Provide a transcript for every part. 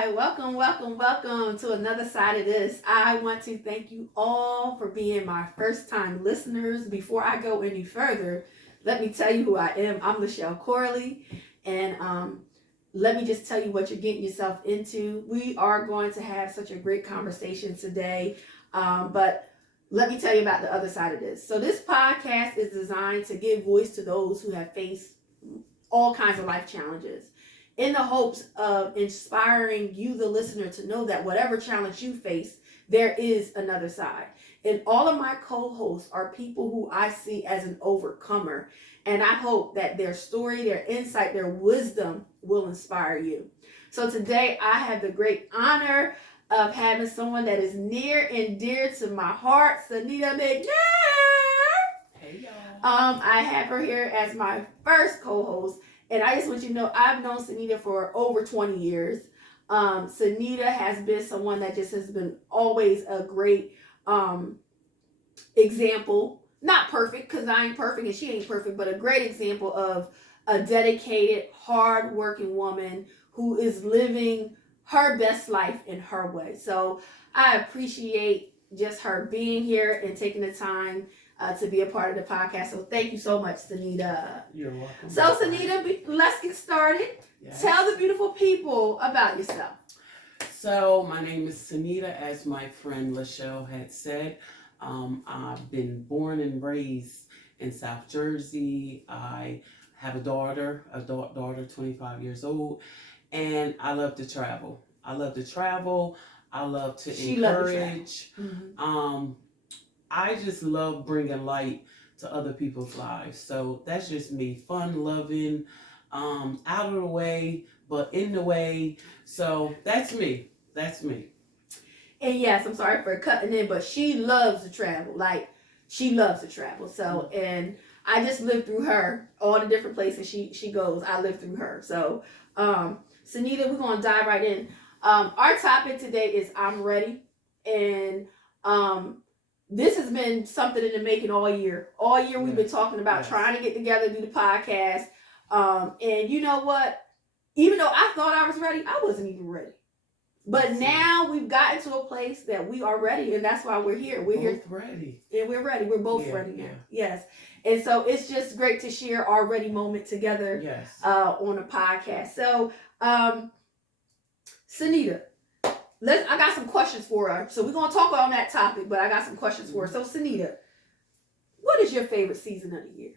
Hi, welcome to another side of this. I want to thank you all for being my first time listeners. Before I go any further, let me tell you who I am. I'm Lachelle Corley, and let me just tell you what you're getting yourself into. We are going to have such a great conversation today, but let me tell you about the other side of this. So this podcast is designed to give voice to those who have faced all kinds of life challenges, in the hopes of inspiring you, the listener, to know that whatever challenge you face, there is another side. And all of my co-hosts are people who I see as an overcomer. And I hope that their story, their insight, their wisdom will inspire you. So today I have the great honor of having someone that is near and dear to my heart, Sanita McNair. Hey y'all. I have her here as my first co-host. And I just want you to know, I've known Sanita for over 20 years. Sanita has been someone that just has been always a great example. Not perfect, because I ain't perfect and she ain't perfect, but a great example of a dedicated, hard-working woman who is living her best life in her way. So I appreciate just her being here and taking the time to be a part of the podcast. So thank you so much, Sanita. You're welcome. So Sanita, let's get started. Yes. Tell the beautiful people about yourself. So my name is Sanita, as my friend Lachelle had said. I've been born and raised in South Jersey. I have a daughter, 25 years old, and I love to travel. I love to encourage. Mm-hmm. I just love bringing light to other people's lives. So that's just me. Fun, loving, out of the way, but in the way. So that's me. And yes, I'm sorry for cutting in, but she loves to travel. Like, she loves to travel. So, and I just lived through her, all the different places she goes. I lived through her. So, Sanita, we're going to dive right in. Our topic today is I'm ready. And this has been something in the making all year. All year we've been talking about trying to get together, do the podcast. And you know what? Even though I thought I was ready, I wasn't even ready. But now we've gotten to a place that we are ready, and that's why we're here. We're both ready. And we're ready. We're both ready now. Yes. And so it's just great to share our ready moment together on a podcast. So, Sanita, I got some questions for her. So we're going to talk on that topic, but I got some questions for her. So, Sanita, what is your favorite season of the year?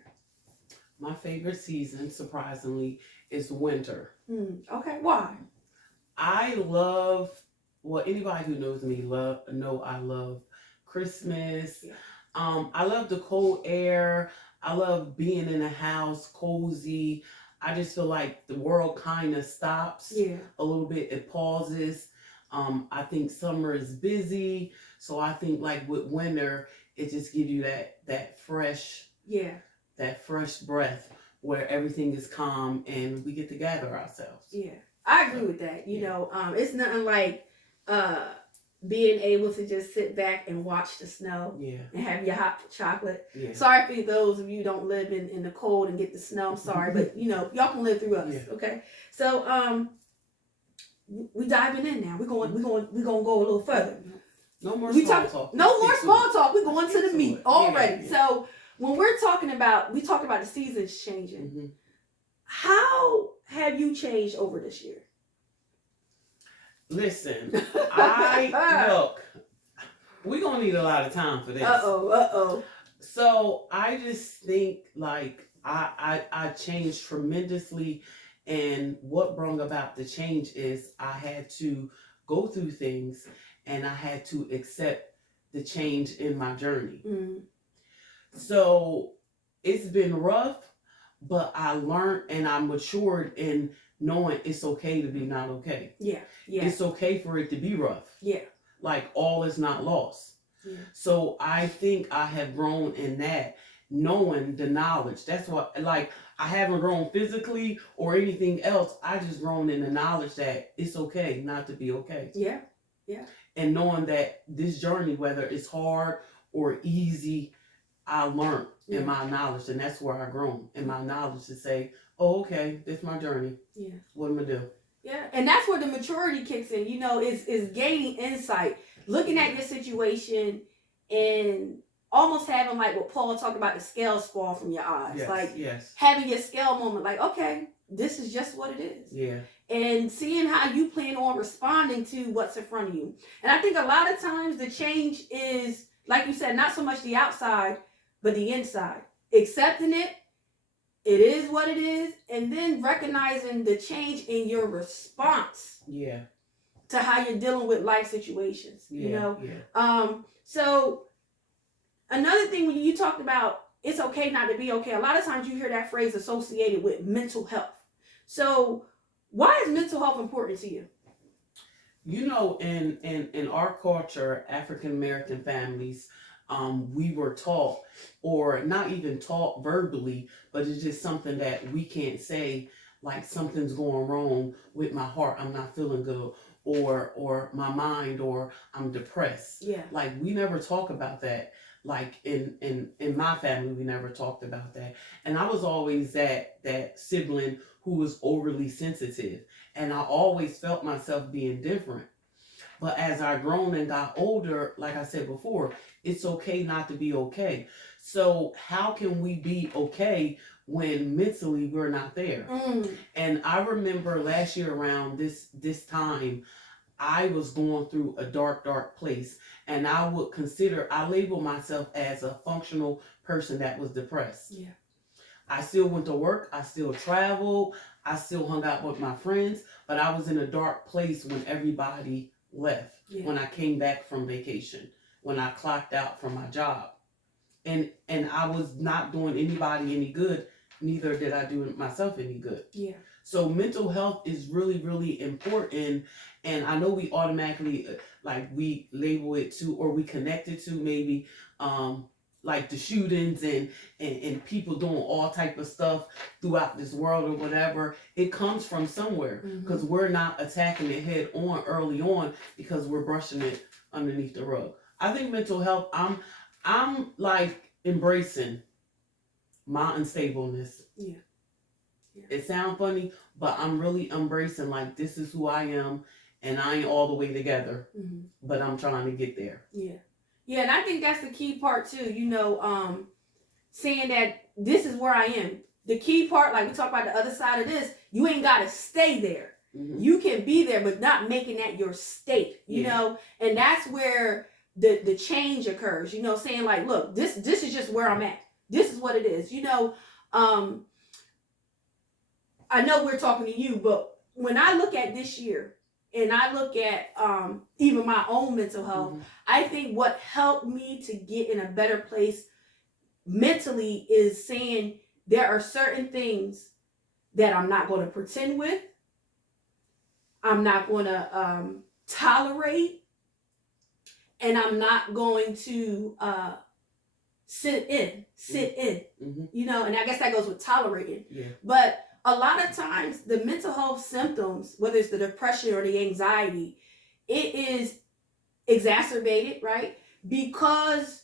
My favorite season, surprisingly, is winter. Okay, why? I love, anybody who knows me know I love Christmas. Yeah. I love the cold air. I love being in a house, cozy. I just feel like the world kind of stops a little bit. It pauses. I think summer is busy. So I think like with winter, it just gives you that fresh breath where everything is calm and we get to gather ourselves. Yeah. I agree with that. You know, it's nothing like being able to just sit back and watch the snow and have your hot chocolate. Yeah. Sorry for those of you who don't live in the cold and get the snow. I'm sorry, but you know, y'all can live through us. Yeah. Okay. So we diving in now. We're going to go a little further. No more small talk. No more small talk. We're going to the meat already. Yeah. So when we're talking about, we talked about the seasons changing. Mm-hmm. How have you changed over this year? Listen, look, we're going to need a lot of time for this. So I just think like I changed tremendously, and what brought about the change is I had to go through things and I had to accept the change in my journey. Mm. So it's been rough, but I learned and I matured in knowing it's okay to be not okay. Yeah. It's okay for it to be rough. Yeah. Like all is not lost. Yeah. So I think I have grown in that, knowing the knowledge. That's what, like, I haven't grown physically or anything else. I just grown in the knowledge that it's okay not to be okay. Yeah. Yeah. And knowing that this journey, whether it's hard or easy, I learned in my knowledge, and that's where I grown in my knowledge to say, oh, okay, this is my journey. Yeah. What am I do? Yeah, and that's where the maturity kicks in. You know, is gaining insight, looking at your situation, and almost having like what Paul talked about, the scales fall from your eyes. Yes, like yes. having your scale moment, like, okay, this is just what it is. Yeah. And seeing how you plan on responding to what's in front of you. And I think a lot of times the change is, like you said, not so much the outside, but the inside. Accepting it. It is what it is, and then recognizing the change in your response. Yeah. To how you're dealing with life situations. Yeah, you know. Yeah. So another thing, when you talked about it's okay not to be okay, a lot of times you hear that phrase associated with mental health. So why is mental health important to you? You know, in our culture, African American families, we were taught, or not even taught verbally, but it's just something that we can't say, like something's going wrong with my heart, I'm not feeling good, or my mind, or I'm depressed. Yeah. Like, we never talk about that. Like in my family, we never talked about that. And I was always that sibling who was overly sensitive. And I always felt myself being different. But as I grown and got older, like I said before, it's okay not to be okay. So how can we be okay when mentally we're not there? And I remember last year around this time, I was going through a dark place, and I label myself as a functional person that was depressed. Yeah. I still went to work, I still traveled, I still hung out with my friends, but I was in a dark place when everybody left. Yeah. When I came back from vacation, when I clocked out from my job. And I was not doing anybody any good, neither did I do myself any good. Yeah. So mental health is really, really important. And I know we automatically, we label it to, or we connect it to maybe, like the shootings and people doing all type of stuff throughout this world or whatever. It comes from somewhere, because we're not attacking it head on early on, because we're brushing it underneath the rug. I think mental health, I'm like embracing my unstableness. Yeah. It sounds funny, but I'm really embracing, like, this is who I am, and I ain't all the way together, but I'm trying to get there. Yeah. Yeah, and I think that's the key part too, saying that this is where I am. The key part, like we talk about the other side of this, you ain't got to stay there. You can be there, but not making that your state, you know, and that's where the change occurs, saying like, look, this is just where I'm at. This is what it is, I know we're talking to you, but when I look at this year and I look at even my own mental health, I think what helped me to get in a better place mentally is saying there are certain things that I'm not going to pretend with. I'm not going to tolerate, and I'm not going to sit in, and I guess that goes with tolerating. Yeah. But a lot of times the mental health symptoms, whether it's the depression or the anxiety, it is exacerbated, right? Because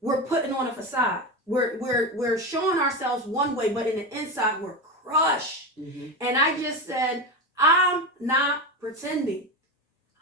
we're putting on a facade. We're showing ourselves one way, but in the inside we're crushed. And I just said, I'm not pretending.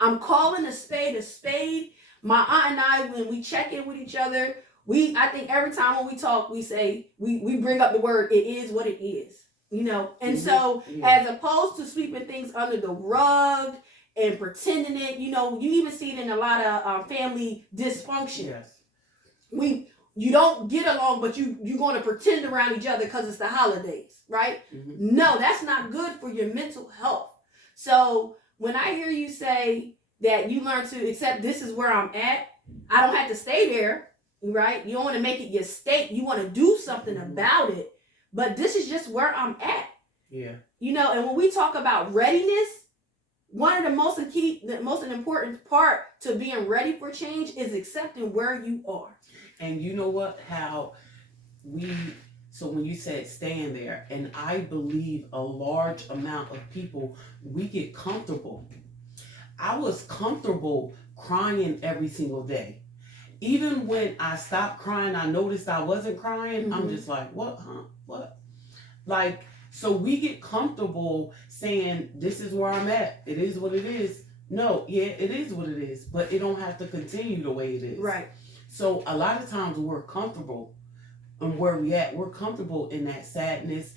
I'm calling a spade a spade. My aunt and I, when we check in with each other, I think every time when we talk, we say, we bring up the word, it is what it is. And so as opposed to sweeping things under the rug and pretending it, you even see it in a lot of family dysfunction. Yes. You don't get along, but you're going to pretend around each other because it's the holidays, right? No, that's not good for your mental health. So when I hear you say that you learn to accept this is where I'm at, I don't have to stay there, right? You don't want to make it your state. You want to do something about it. But this is just where I'm at. Yeah. And when we talk about readiness, one of the most important part to being ready for change is accepting where you are. And you know what? So when you said staying there, and I believe a large amount of people, we get comfortable. I was comfortable crying every single day. Even when I stopped crying, I noticed I wasn't crying. I'm just like, what, huh? What? Like, So we get comfortable saying, this is where I'm at. It is what it is. No, yeah, it is what it is, but it don't have to continue the way it is. Right. So a lot of times we're comfortable in where we at. We're comfortable in that sadness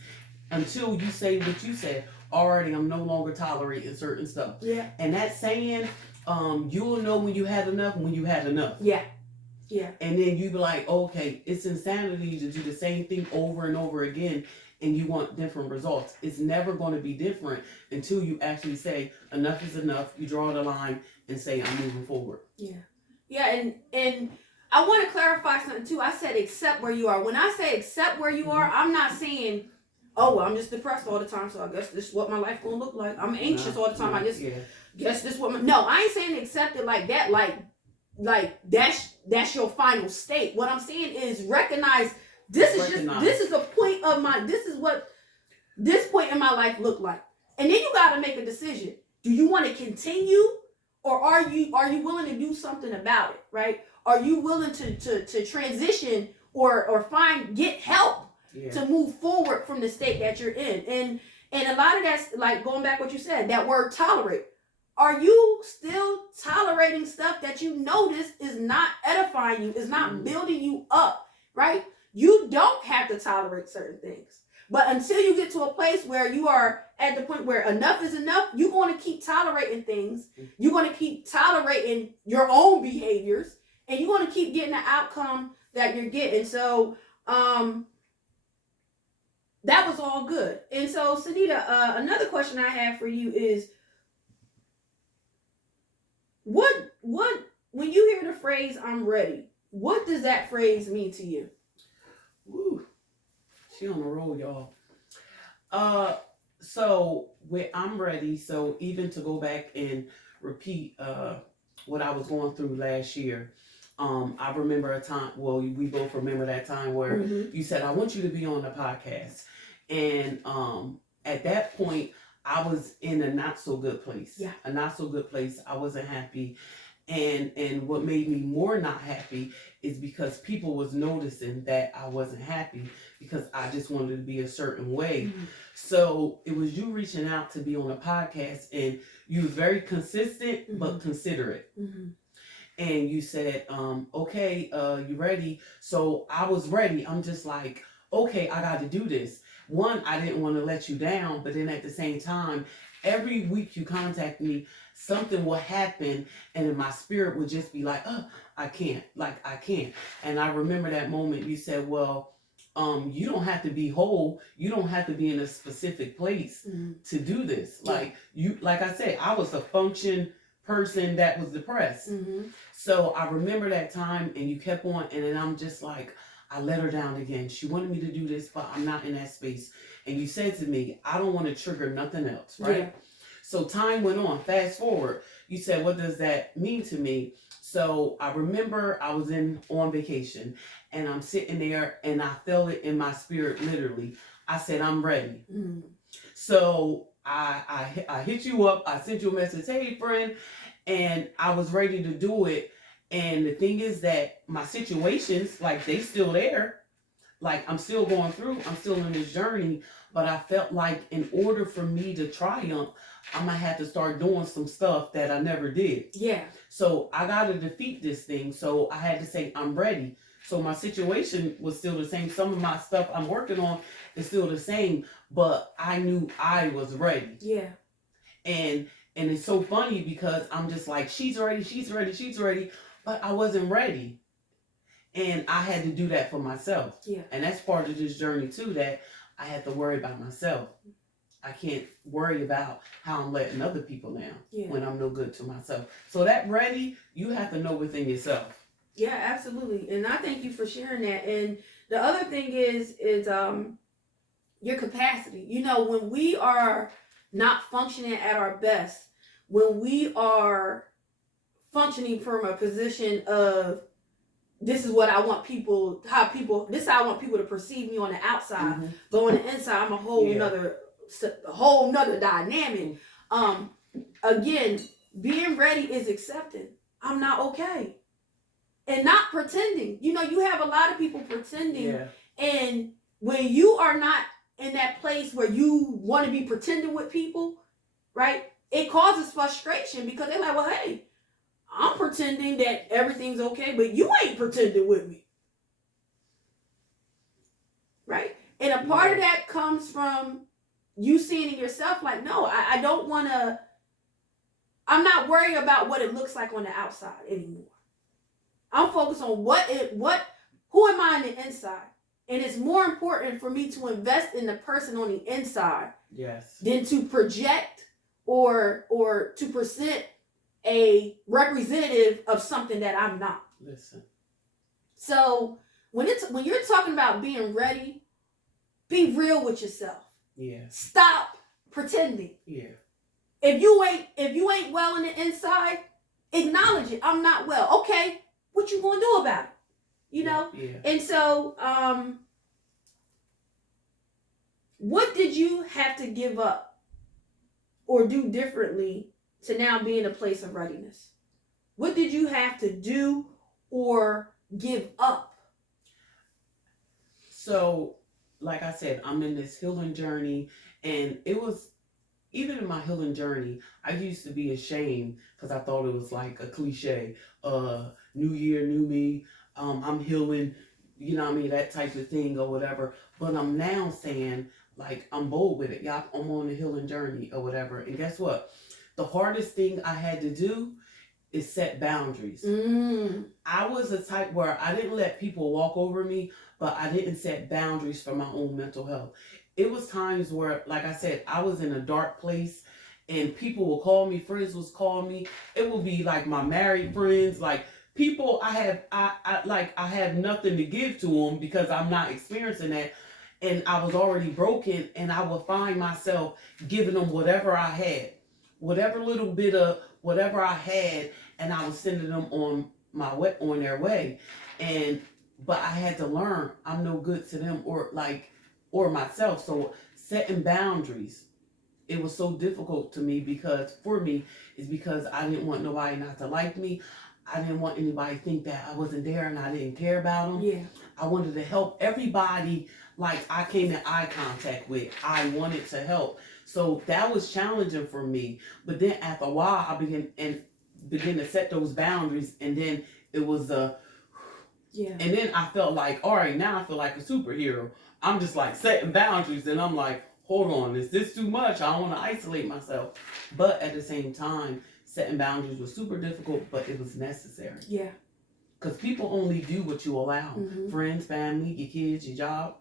until you say what you said. Already, I'm no longer tolerating certain stuff. Yeah. And that saying, you'll know when you had enough when you had enough. Yeah. Yeah. And then you be like, okay, it's insanity to do the same thing over and over again, and you want different results. It's never going to be different until you actually say enough is enough. You draw the line and say, I'm moving forward. Yeah. Yeah. And I want to clarify something too. I said accept where you are. When I say accept where you are, I'm not saying, oh, well, I'm just depressed all the time, so I guess this is what my life gonna look like. I'm anxious all the time. I just guess this what my... No, I ain't saying accept it like that. Like that's your final state. What I'm saying is recognize this is the point of this is what this point in my life look like. And then you gotta make a decision. Do you want to continue, or are you willing to do something about it, right? Are you willing to transition or get help to move forward from the state that you're in? And a lot of that's like going back what you said, that word tolerate. Are you still tolerating stuff that you notice is not edifying you, is not building you up, right? You don't have to tolerate certain things. But until you get to a place where you are at the point where enough is enough, you're going to keep tolerating things. You're going to keep tolerating your own behaviors, and you're going to keep getting the outcome that you're getting. So, that was all good. And so, Sanita, another question I have for you is, what when you hear the phrase "I'm ready," what does that phrase mean to you? Woo, she on the roll, y'all. So with I'm ready. So even to go back and repeat what I was going through last year. I remember a time. Well, we both remember that time where you said, "I want you to be on the podcast," and at that point, I was in a not so good place. Yeah. A not so good place. I wasn't happy. And what made me more not happy is because people was noticing that I wasn't happy because I just wanted to be a certain way. So it was you reaching out to be on a podcast, and you was very consistent but considerate. And you said, okay, you ready? So I was ready. I'm just like, okay, I got to do this. One, I didn't want to let you down, but then at the same time, every week you contact me, something will happen, and then my spirit would just be like, oh, I can't. And I remember that moment you said, well, you don't have to be whole. You don't have to be in a specific place to do this. Like I said, I was a function person that was depressed. So I remember that time, and you kept on, and then I'm just like, I let her down again. She wanted me to do this, but I'm not in that space. And you said to me, I don't want to trigger nothing else, right? Yeah. So time went on. Fast forward. You said, what does that mean to me? So I remember I was on vacation, and I'm sitting there, and I felt it in my spirit, literally. I said, I'm ready. So I hit you up. I sent you a message, hey, friend, and I was ready to do it. And the thing is that my situations, like, they still there. Like, I'm still going through. I'm still in this journey. But I felt like in order for me to triumph, I'm going to have to start doing some stuff that I never did. Yeah. So I got to defeat this thing. So I had to say, I'm ready. So my situation was still the same. Some of my stuff I'm working on is still the same. But I knew I was ready. Yeah. And it's so funny because I'm just like, she's ready. But I wasn't ready. And I had to do that for myself. Yeah. And that's part of this journey too, that I had to worry about myself. I can't worry about how I'm letting other people down when I'm no good to myself. So that ready, you have to know within yourself. Yeah, absolutely. And I thank you for sharing that. And the other thing is your capacity. You know, when we are not functioning at our best, when we are functioning from a position of this is what I want people, this is how I want people to perceive me on the outside, but on the inside, I'm a whole nother dynamic. Again, being ready is accepting. I'm not okay. And not pretending. You know, you have a lot of people pretending. Yeah. And when you are not in that place where you want to be pretending with people, right? It causes frustration because they're like, well, hey, I'm pretending that everything's okay, but you ain't pretending with me. Right? And a part of that comes from you seeing in yourself like, no, I don't want to, I'm not worried about what it looks like on the outside anymore. I'm focused on who am I on the inside? And it's more important for me to invest in the person on the inside than to project or to present a representative of something that I'm not. Listen. So when you're talking about being ready, be real with yourself. Yeah. Stop pretending. Yeah. If you ain't well on the inside, acknowledge it. I'm not well. Okay, what you gonna do about it? You know? Yeah. And so, what did you have to give up or do differently to now be in a place of readiness? What did you have to do or give up? So, like I said, I'm in this healing journey, and it was, even in my healing journey, I used to be ashamed because I thought it was like a cliche, new year, new me, I'm healing, you know what I mean, that type of thing or whatever. But I'm now saying, like, I'm bold with it. Y'all, I'm on a healing journey or whatever. And guess what? The hardest thing I had to do is set boundaries. I was a type where I didn't let people walk over me, but I didn't set boundaries for my own mental health. It was times where, like I said, I was in a dark place and people will call me, friends was calling me. It will be like my married friends, like people I have nothing to give to them because I'm not experiencing that. And I was already broken, and I would find myself giving them whatever I had, whatever little bit of whatever I had, and I was sending them on their way. But I had to learn I'm no good to them or myself. So setting boundaries, it was so difficult to me because I didn't want nobody not to like me. I didn't want anybody to think that I wasn't there and I didn't care about them. Yeah. I wanted to help everybody like I came in eye contact with. I wanted to help. So that was challenging for me. But then after a while, I began to set those boundaries, and then it was and then I felt like, all right, now I feel like a superhero. I'm just like setting boundaries, and I'm like, hold on, is this too much? I don't want to isolate myself. But at the same time, setting boundaries was super difficult, but it was necessary. Yeah. Because people only do what you allow. Mm-hmm. Friends, family, your kids, your job.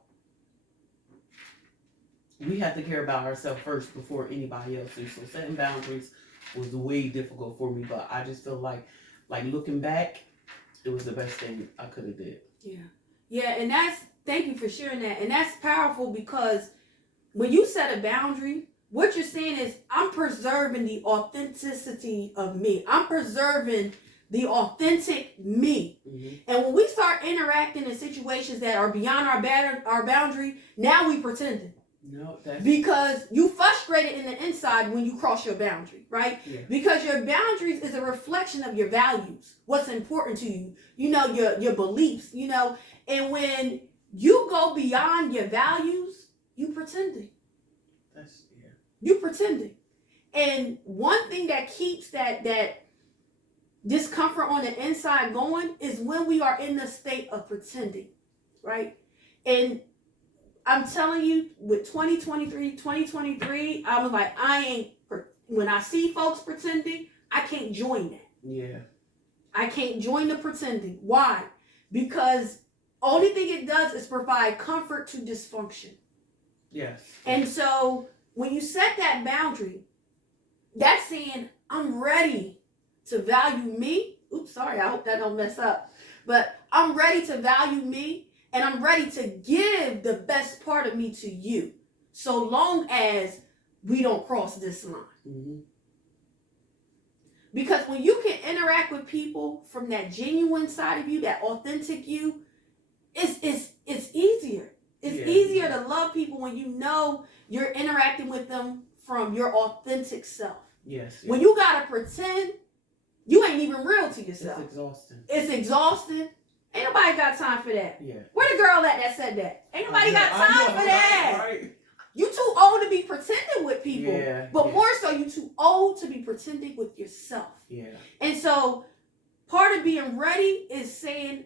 We have to care about ourselves first before anybody else. So setting boundaries was way difficult for me, but I just feel like looking back, it was the best thing I could have did. Yeah. Yeah, and thank you for sharing that. And that's powerful because when you set a boundary, what you're saying is, I'm preserving the authenticity of me. I'm preserving the authentic me. Mm-hmm. And when we start interacting in situations that are beyond our boundary, now we pretending. No, that's because you frustrated in the inside when you cross your boundary, right? Yeah. Because your boundaries is a reflection of your values, what's important to you, your beliefs, and when you go beyond your values, you pretending. You pretending. And one thing that keeps that discomfort on the inside going is when we are in the state of pretending, right? And I'm telling you, with 2023, I was like, when I see folks pretending, I can't join that. Yeah. I can't join the pretending. Why? Because only thing it does is provide comfort to dysfunction. Yes. And so when you set that boundary, that's saying, I'm ready to value me. Oops, sorry, I hope that don't mess up. But I'm ready to value me. And I'm ready to give the best part of me to you, so long as we don't cross this line. Mm-hmm. Because when you can interact with people from that genuine side of you, that authentic you, it's easier. It's easier to love people when you know you're interacting with them from your authentic self. Yes. When you gotta pretend, you ain't even real to yourself. It's exhausting. Ain't nobody got time for that. Yeah. Where the girl at that said that? Ain't nobody got time for that. Right. You too old to be pretending with people. Yeah, but more so, you too old to be pretending with yourself. Yeah. And so part of being ready is saying,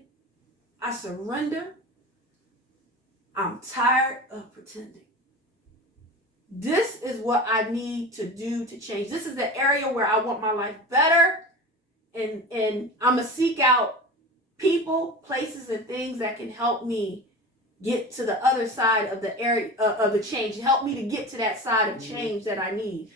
I surrender. I'm tired of pretending. This is what I need to do to change. This is the area where I want my life better. And I'm going to seek out people, places, and things that can help me get to the other side of the area of the change. Help me to get to that side of change that I need.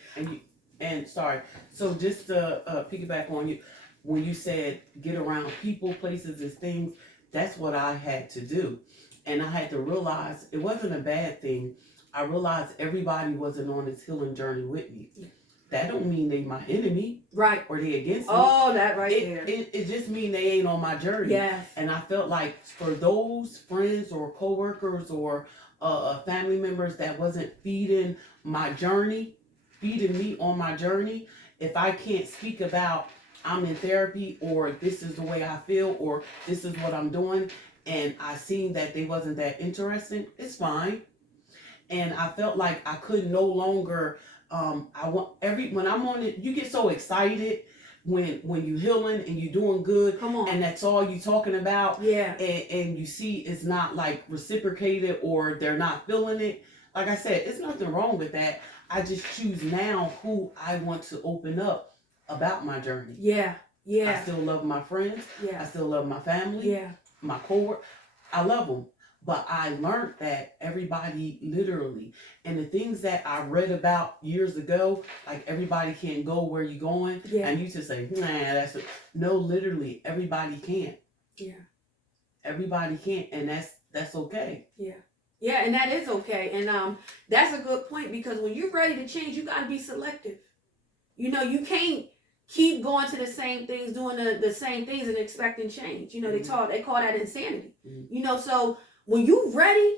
And sorry, so just to piggyback on you, when you said get around people, places, and things, that's what I had to do. And I had to realize it wasn't a bad thing. I realized everybody wasn't on this healing journey with me. That don't mean they my enemy. Right. Or they against me. Oh, that right there. It just mean they ain't on my journey. Yes. And I felt like for those friends or coworkers or family members that wasn't feeding my journey, feeding me on my journey, if I can't speak about I'm in therapy or this is the way I feel or this is what I'm doing, and I seen that they wasn't that interested, it's fine. And I felt like I could no longer when I'm on it, you get so excited when you healing and you doing good. Come on. And that's all you talking about. Yeah. And you see it's not like reciprocated or they're not feeling it. Like I said, it's nothing wrong with that. I just choose now who I want to open up about my journey. Yeah. Yeah. I still love my friends. Yeah. I still love my family. Yeah. My coworkers. I love them. But I learned that everybody literally, and the things that I read about years ago, like everybody can't go where you're going. Yeah. And you just say, no, literally everybody can't. Yeah. Everybody can't. And that's okay. Yeah. Yeah. And that is okay. And that's a good point, because when you're ready to change, you got to be selective. You know, you can't keep going to the same things, doing the same things and expecting change. You know, Mm-hmm. they call that insanity. Mm-hmm. You know, so when you ready,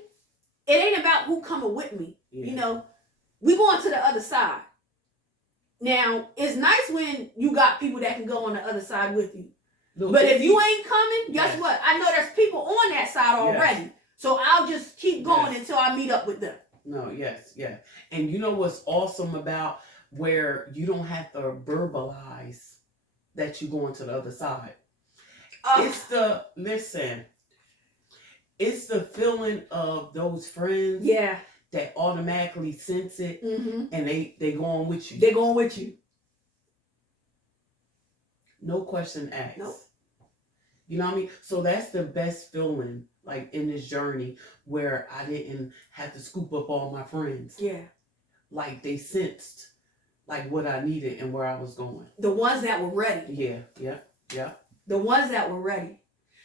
it ain't about who coming with me. Yeah. You know, we going to the other side. Now, it's nice when you got people that can go on the other side with you. But if you ain't coming, guess what? I know there's people on that side already. Yes. So I'll just keep going until I meet up with them. No, yes, yeah. And you know what's awesome about where you don't have to verbalize that you're going to the other side? It's the feeling of those friends that automatically sense it, and they going with you. They're going with you. No question asked. Nope. You know what I mean? So that's the best feeling, like in this journey where I didn't have to scoop up all my friends. Yeah. Like they sensed like what I needed and where I was going. The ones that were ready. Yeah. The ones that were ready.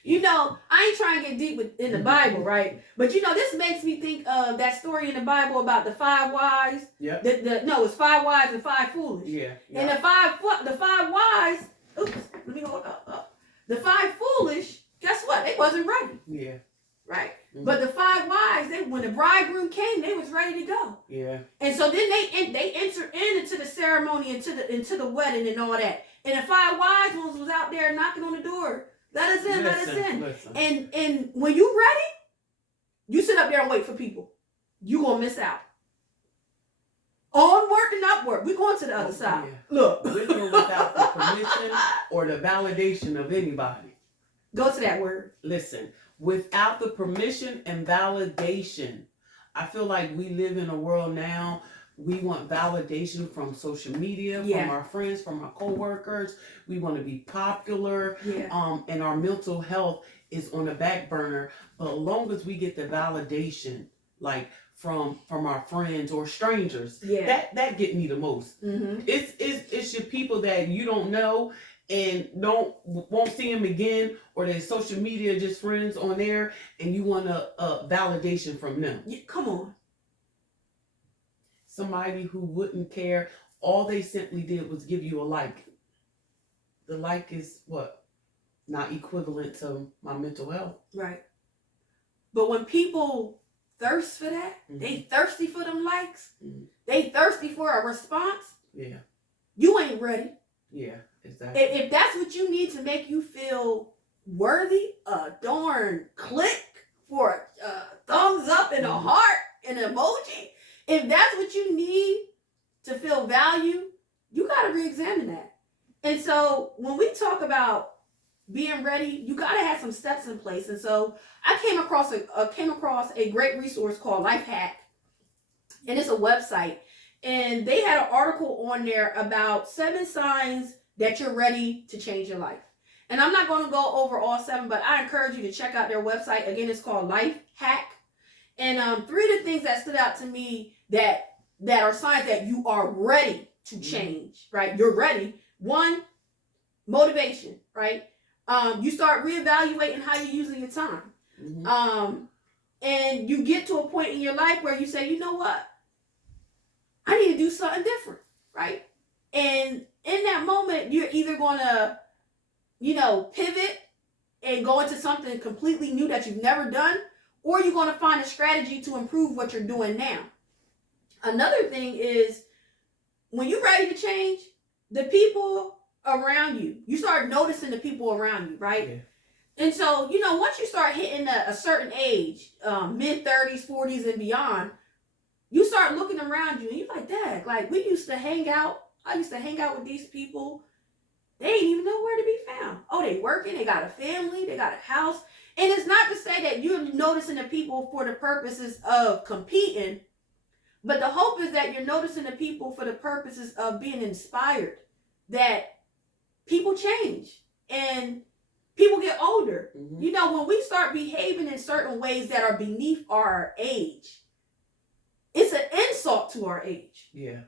You know, I ain't trying to get deep in the Bible, right? But you know, this makes me think of that story in the Bible about the 5 wise. Yeah. It's 5 wise and 5 foolish. Yeah. And the five wise. Oops, let me hold up. The 5 foolish. Guess what? They wasn't ready. Yeah. Right. Mm-hmm. But the 5 wise, when the bridegroom came, they was ready to go. Yeah. And so then they entered into the ceremony, into the wedding and all that. And the 5 wise ones was out there knocking on the door. Let us in, let us in. Listen. And when you ready, you sit up there and wait for people. You gonna miss out. Onward and upward. We going to the other side. Yeah. Look. With or without the permission or the validation of anybody. Go to that word. Listen. Without the permission and validation. I feel like we live in a world now. We want validation from social media, from our friends, from our coworkers. We want to be popular. Yeah. And our mental health is on the back burner. But as long as we get the validation, like from our friends or strangers, that get me the most. Mm-hmm. It's your people that you don't know and won't see them again, or their social media just friends on there, and you want a validation from them. Yeah, come on. Somebody who wouldn't care, all they simply did was give you a like. The like is what? Not equivalent to my mental health. Right. But when people thirst for that, they thirsty for them likes, they thirsty for a response. Yeah. You ain't ready. Yeah, exactly. If that's what you need to make you feel worthy, a darn click for a thumbs up and a heart and an emoji. if that's what you need to feel value, you got to re-examine that. And so when we talk about being ready, you got to have some steps in place. And so I came across a great resource called Life Hack, and it's a website. And they had an article on there about 7 signs that you're ready to change your life. And I'm not going to go over all 7, but I encourage you to check out their website. Again, it's called Life Hack. And 3 of the things that stood out to me that are signs that you are ready to change, right? You're ready. 1, motivation, right? You start reevaluating how you're using your time. Mm-hmm. And you get to a point in your life where you say, you know what? I need to do something different, right? And in that moment, you're either going to, pivot and go into something completely new that you've never done, or you're going to find a strategy to improve what you're doing now. Another thing is, when you're ready to change, the people around you, you start noticing the people around you, right? Yeah. And so, once you start hitting a certain age, mid-30s, 40s, and beyond, you start looking around you and you're like, dang, like we used to hang out. I used to hang out with these people. They ain't even know where to be found. Oh, they working, they got a family, they got a house. And it's not to say that you're noticing the people for the purposes of competing, but the hope is that you're noticing the people for the purposes of being inspired, that people change and people get older. Mm-hmm. When we start behaving in certain ways that are beneath our age, it's an insult to our age. Yeah,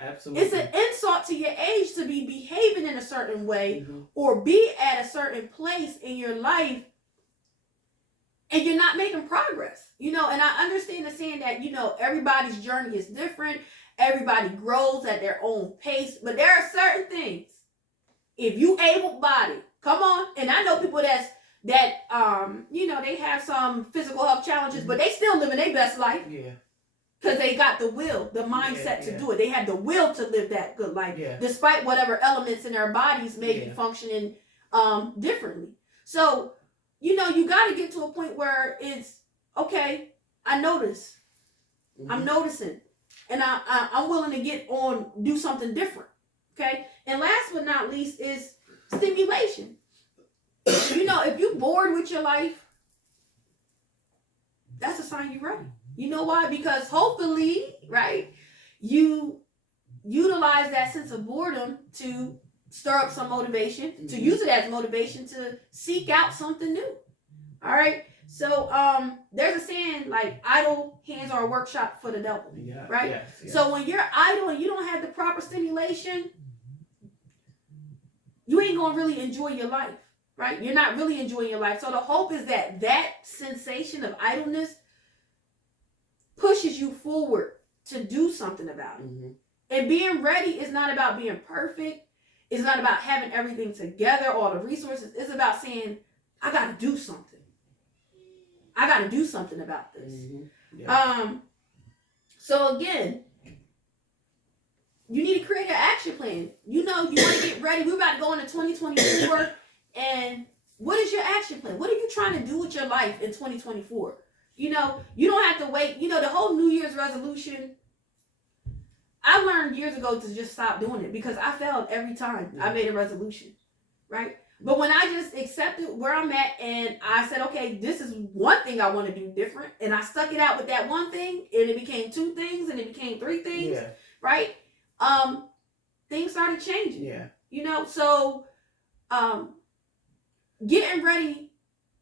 absolutely. It's an insult to your age to be behaving in a certain way, mm-hmm. or be at a certain place in your life and you're not making progress. And I understand the saying that, everybody's journey is different. Everybody grows at their own pace. But there are certain things, if you able-bodied, come on. And I know people that they have some physical health challenges, mm-hmm. but they still living their best life. Yeah. Because they got the will, the mindset to do it. They had the will to live that good life, despite whatever elements in their bodies may be functioning differently. So, you got to get to a point where it's, okay, I notice. Mm-hmm. I'm noticing. And I'm willing to do something different. Okay? And last but not least is stimulation. If you're bored with your life, that's a sign you're ready. You know why? Because hopefully, right, you utilize that sense of boredom to stir up some motivation, mm-hmm. to use it as motivation to seek out something new. All right? So there's a saying like idle hands are a workshop for the devil, right? Yes. So when you're idle and you don't have the proper stimulation, you ain't going to really enjoy your life, right? You're not really enjoying your life. So the hope is that sensation of idleness pushes you forward to do something about it. Mm-hmm. And being ready is not about being perfect. It's not about having everything together, all the resources. It's about saying, I got to do something. I got to do something about this. Mm-hmm. Yeah. So again, you need to create an action plan. You want to get ready. We're about to go into 2024. And what is your action plan? What are you trying to do with your life in 2024? You don't have to wait. The whole New Year's resolution, I learned years ago to just stop doing it because I failed every time I made a resolution, right? But when I just accepted where I'm at and I said, okay, this is one thing I want to do different, and I stuck it out with that one thing, and it became 2 things, and it became 3 things, right? Things started changing. Yeah. So getting ready,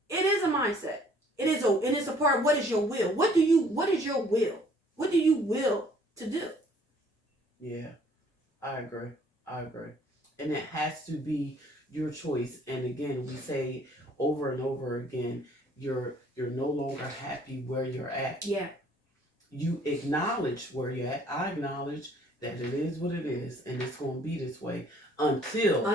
it is a mindset. It is a part of what is your will. What is your will? What do you will to do? Yeah, I agree. And it has to be your choice. And again, we say over and over again, you're no longer happy where you're at. Yeah. You acknowledge where you're at. I acknowledge that it is what it is, and it's going to be this way until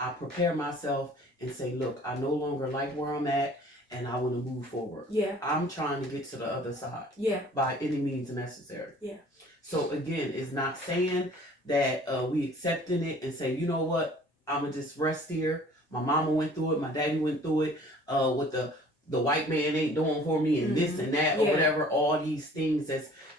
I prepare myself and say, look, I no longer like where I'm at, and I want to move forward. Yeah. I'm trying to get to the other side. Yeah. By any means necessary. Yeah. So again, it's not saying that we accepting it and say, you know what, I'm going to just rest here. My mama went through it. My daddy went through it with the the white man ain't doing for me and this and that or whatever, all these things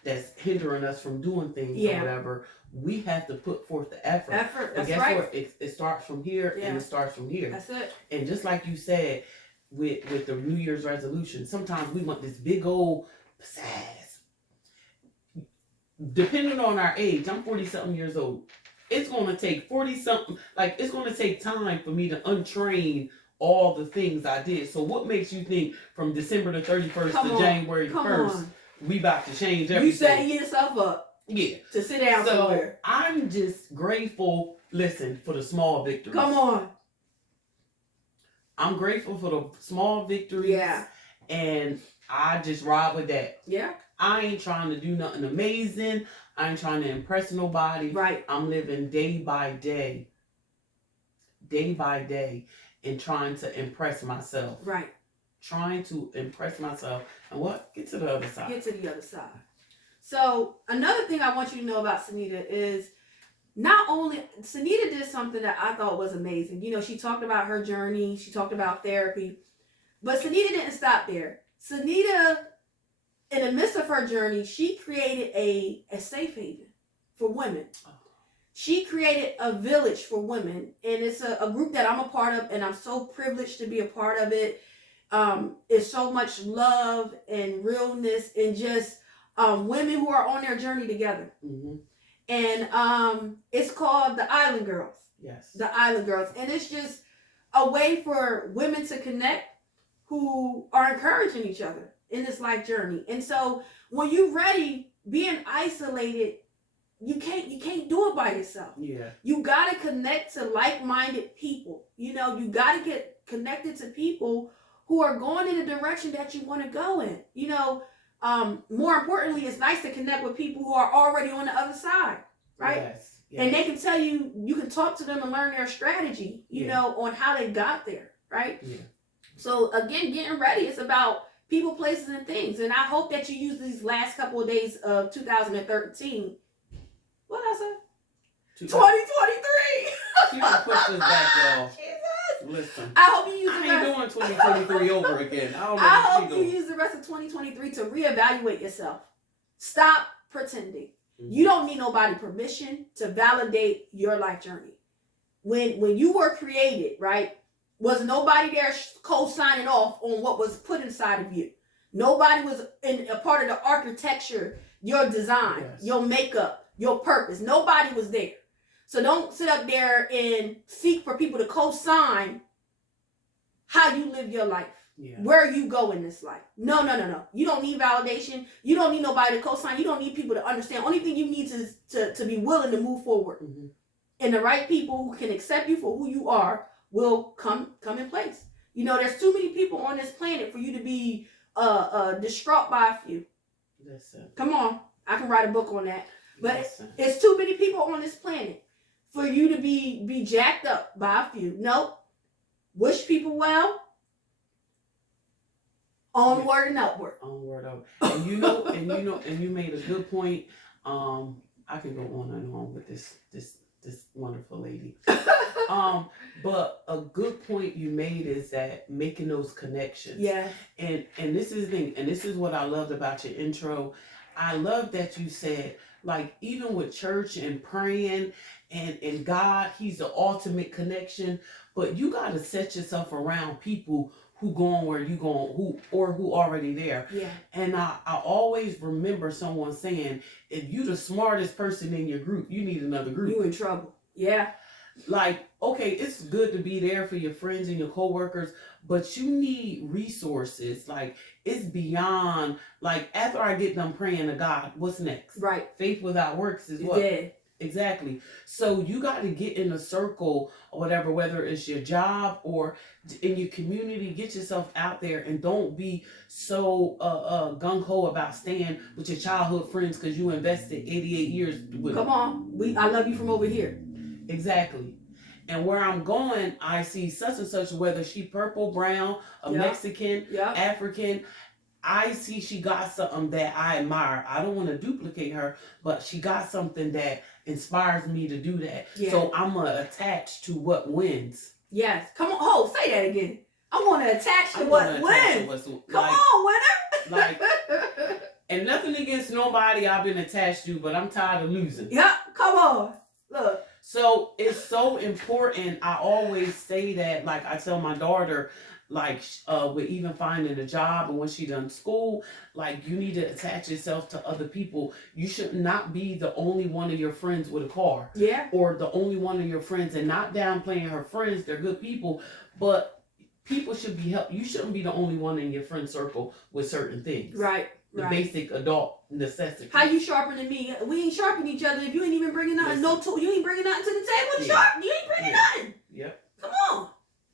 that's hindering us from doing things or whatever, we have to put forth the effort. That's guess right. what? It starts from here and it starts from here. That's it. And just like you said, with the New Year's resolution, sometimes we want this big old pizzazz. Depending on our age, I'm 40-something years old. It's going to take 40-something, it's going to take time for me to untrain all the things I did. So what makes you think from December the 31st to January 1st, we about to change everything? You setting yourself up. Yeah. To sit down somewhere. I'm just grateful, for the small victories. Come on. I'm grateful for the small victories. Yeah. And I just ride with that. Yeah. I ain't trying to do nothing amazing. I ain't trying to impress nobody. Right. I'm living day by day, and trying to impress myself. Right. Trying to impress myself. And what? Get to the other side. Get to the other side. So another thing I want you to know about Sanita is Sanita did something that I thought was amazing. You know, she talked about her journey. She talked about therapy. But Sanita didn't stop there. Sanita, in the midst of her journey, she created a safe haven for women. She created a village for women. And it's a group that I'm a part of, and I'm so privileged to be a part of it. It's so much love and realness and just women who are on their journey together. Mm-hmm. And it's called the Island Girls. Yes. The Island Girls. And it's just a way for women to connect who are encouraging each other in this life journey. And so when you're ready, being isolated, you can't do it by yourself. Yeah. You got to connect to like-minded people. You know, you got to get connected to people who are going in the direction that you want to go in. You know, more importantly, it's nice to connect with people who are already on the other side, right? Yes. And they can tell you, you can talk to them and learn their strategy, you know, on how they got there, right? Yeah. So again, getting ready is about people, places, and things. And I hope that you use these last couple of days of 2013. What I said? 2023. She can push this back, y'all. Jesus. Listen. I hope you use I ain't doing 2023 over again. I hope you use the rest of 2023 to reevaluate yourself. Stop pretending. Mm-hmm. You don't need nobody's permission to validate your life journey. When you were created, right, was nobody there co-signing off on what was put inside of you. Nobody was in a part of the architecture, your design, your makeup, your purpose. Nobody was there. So don't sit up there and seek for people to co-sign how you live your life. Yeah. Where you go in this life. No. You don't need validation. You don't need nobody to co-sign. You don't need people to understand. Only thing you need is to be willing to move forward. Mm-hmm. And the right people who can accept you for who you are will come in place. You know, there's too many people on this planet for you to be distraught by a few. Listen. Come on. I can write a book on that. But it's too many people on this planet for you to be jacked up by a few. Nope. Wish people well. Onward and upward. Onward, upward. And you made a good point. I can go on and on with this wonderful lady. But a good point you made is that making those connections. Yeah. And this is the thing, and this is what I loved about your intro. I love that you said, like, even with church and praying and God, He's the ultimate connection. But you got to set yourself around people who going where you going, who already there. Yeah. And I always remember someone saying, if you the smartest person in your group, you need another group. You in trouble. Yeah. Like, okay, it's good to be there for your friends and your coworkers, but you need resources. Like, it's beyond, like, after I get done praying to God, what's next? Right. Faith without works is what? Dead. Exactly. So you got to get in a circle or whatever, whether it's your job or in your community, get yourself out there and don't be so gung-ho about staying with your childhood friends because you invested 88 years with them. Come on. I love you from over here. Exactly. And where I'm going, I see such and such, whether she purple, brown, Mexican, African, I see she got something that I admire. I don't want to duplicate her, but she got something that inspires me to do that. Yeah. So I'm attached to what wins. Yes. Come on. Oh, say that again. I want to attach to what wins. Come on, winner. Like, and nothing against nobody I've been attached to, but I'm tired of losing. Yep, come on. Look. So it's so important. I always say that, like I tell my daughter, like with even finding a job and when she done school, like you need to attach yourself to other people. You should not be the only one of your friends with a car. Yeah. Or the only one of your friends, and not downplaying her friends. They're good people, but people should be helped. You shouldn't be the only one in your friend circle with certain things. Right. The basic adult necessities. How you sharpening me? We ain't sharpening each other if you ain't even bringing nothing. No tool. You ain't bringing nothing to the table. Sharp. You ain't bringing nothing. Yep. Come on.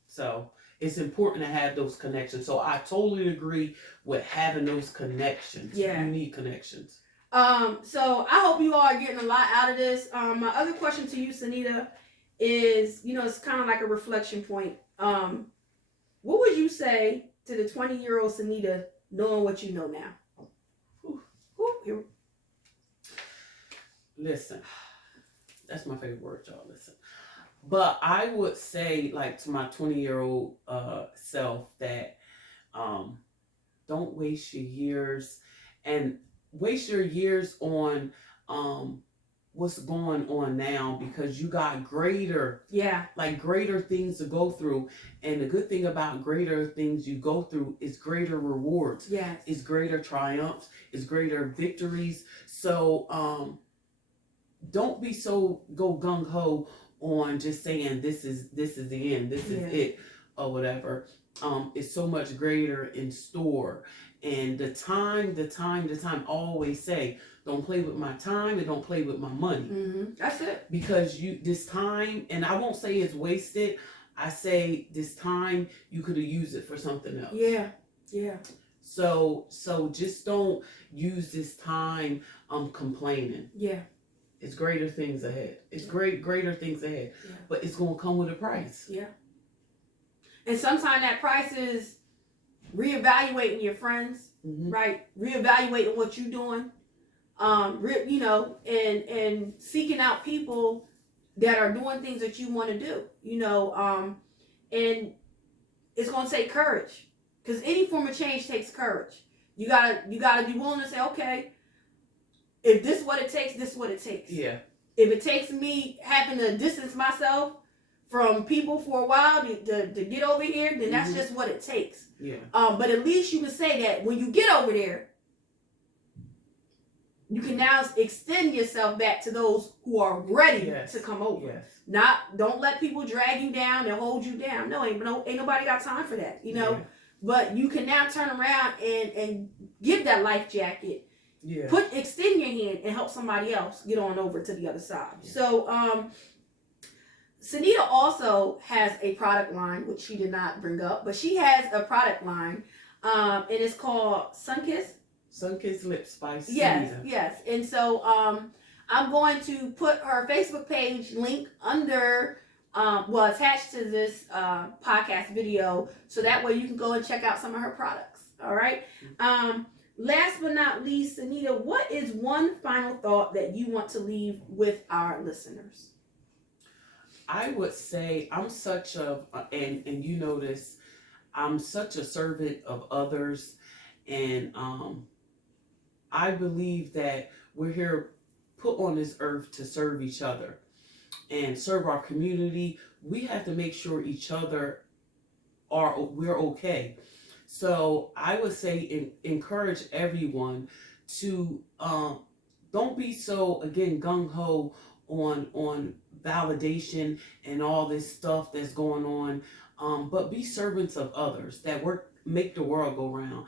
So it's important to have those connections. So I totally agree with having those connections. Yeah. You need connections. So I hope you all are getting a lot out of this. My other question to you, Sanita, is, it's kind of like a reflection point. What would you say to the 20-year-old Sanita knowing what you know now? Listen, that's my favorite word, y'all. Listen. But I would say, like, to my 20-year-old self that don't waste your years and waste your years on what's going on now, because you got greater things to go through. And the good thing about greater things you go through is greater rewards. Yes. It's greater triumphs. It's greater victories. So don't be so go gung-ho on just saying this is the end, this is it, or whatever. It's so much greater in store. And the time, I always say, don't play with my time and don't play with my money. Mm-hmm. That's it. Because this time, and I won't say it's wasted, I say this time you could have used it for something else. Yeah. So just don't use this time complaining. Yeah. It's greater things ahead. It's greater things ahead. Yeah. But it's going to come with a price. Yeah. And sometimes that price is reevaluating your friends, right? Reevaluating what you're doing. And seeking out people that are doing things that you want to do, and it's going to take courage, because any form of change takes courage. You gotta be willing to say, okay, if this is what it takes, this is what it takes. Yeah. If it takes me having to distance myself from people for a while to get over here, then that's just what it takes. Yeah. But at least you can say that when you get over there, you can now extend yourself back to those who are ready to come over. Yes. Don't let people drag you down and hold you down. No, ain't nobody got time for that, Yeah. But you can now turn around and give that life jacket. Yeah. Extend your hand and help somebody else get on over to the other side. Yeah. So, Sanita also has a product line, which she did not bring up, but she has a product line, and it's called Sunkissed. Sunkissed Lip Spice. Yes. And so I'm going to put her Facebook page link under, attached to this podcast video, so that way you can go and check out some of her products. All right. Last but not least, Sanita, what is one final thought that you want to leave with our listeners? I would say I'm such and you know this, I'm such a servant of others, and I believe that we're here put on this earth to serve each other and serve our community. We have to make sure each other we're okay. So I would say encourage everyone to don't be so, again, gung-ho on validation and all this stuff that's going on, but be servants of others that make the world go round.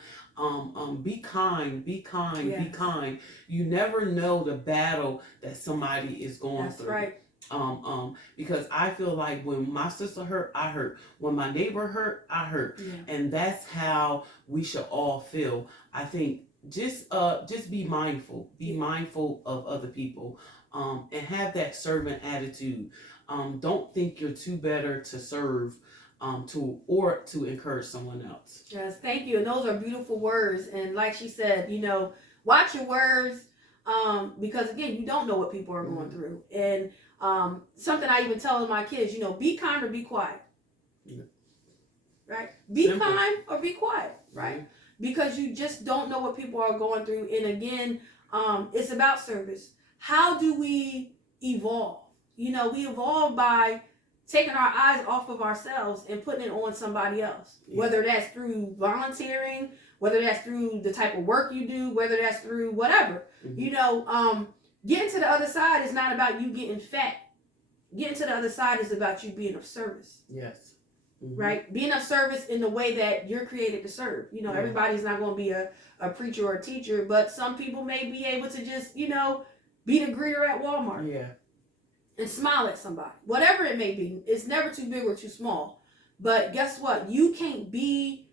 Be kind. Yes. Be kind. You never know the battle that somebody is going through. That's right. Because I feel like when my sister hurt, I hurt. When my neighbor hurt, I hurt. Yeah. And that's how we should all feel. I think just be mindful. Be mindful of other people. And have that servant attitude. Don't think you're too better to serve to encourage someone else. Yes, thank you. And those are beautiful words. And like she said, watch your words, because again, you don't know what people are going through. And something I even tell my kids, be kind or be quiet. Yeah. right? Be Simple. kind or be quiet, right? Because you just don't know what people are going through. And again, it's about service. How do we evolve? We evolve by taking our eyes off of ourselves and putting it on somebody else. Yeah. Whether that's through volunteering, whether that's through the type of work you do, whether that's through whatever. Mm-hmm. Getting to the other side is not about you getting fat. Getting to the other side is about you being of service. Yes. Mm-hmm. Right? Being of service in the way that you're created to serve. Everybody's not going to be a preacher or a teacher, but some people may be able to just, be the greeter at Walmart. Yeah. And smile at somebody. Whatever it may be. It's never too big or too small. But guess what? You can't be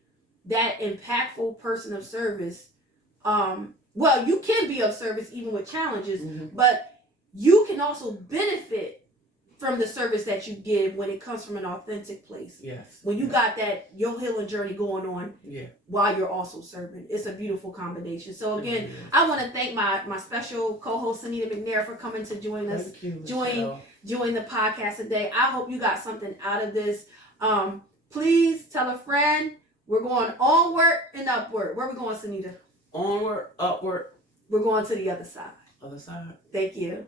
that impactful person of service. Well, you can be of service even with challenges, mm-hmm. but you can also benefit from the service that you give when it comes from an authentic place. Yes. When you got your healing journey going on, yeah, while you're also serving. It's a beautiful combination. So again, I want to thank my special co-host Anita McNair for coming to join us, join the podcast today. I hope you got something out of this. Please tell a friend. We're going onward and upward. Where are we going, Sanita? Onward, upward. We're going to the other side. Other side. Thank you.